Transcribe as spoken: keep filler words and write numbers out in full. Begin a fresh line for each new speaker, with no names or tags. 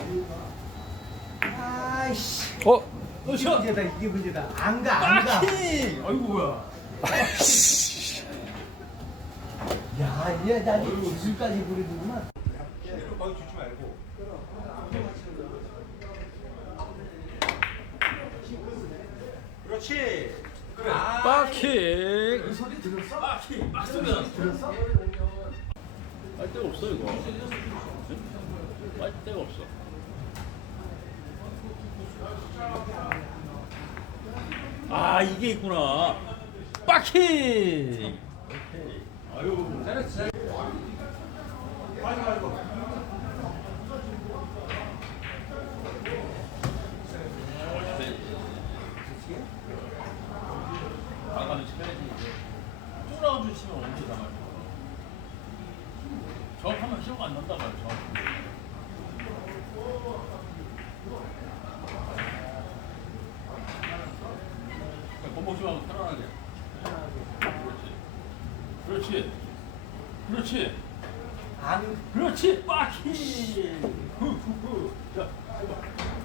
아이씨.
어?
이게 문제다, 이게 문제다. 안 가, 안 가.
빠킹! 아이고 뭐야.
야, 얘 나한테 기술까지 부리는구만.
얘를 거기 주지 말고. 그렇지. 그래. 아,
빠킹.
소리 들었어?
빠킹. 막 쏘면.
들었어?
빨 데가 없어 이거. 빨 데가 없어. 아 이게 있구나. 빠킹.
아유, 잘했어. 잘했어. 아이고 아이고.
나가는 시간이지. 쫄아가지고 치면 언제 나가요? 정확하면 시호가 안 난다 말이야. 정확히. 겁먹지 말고 편안하게. 그렇지. 그렇지. 그렇지.
안,
그렇지. 빠킹. 후후후. 자, 해봐.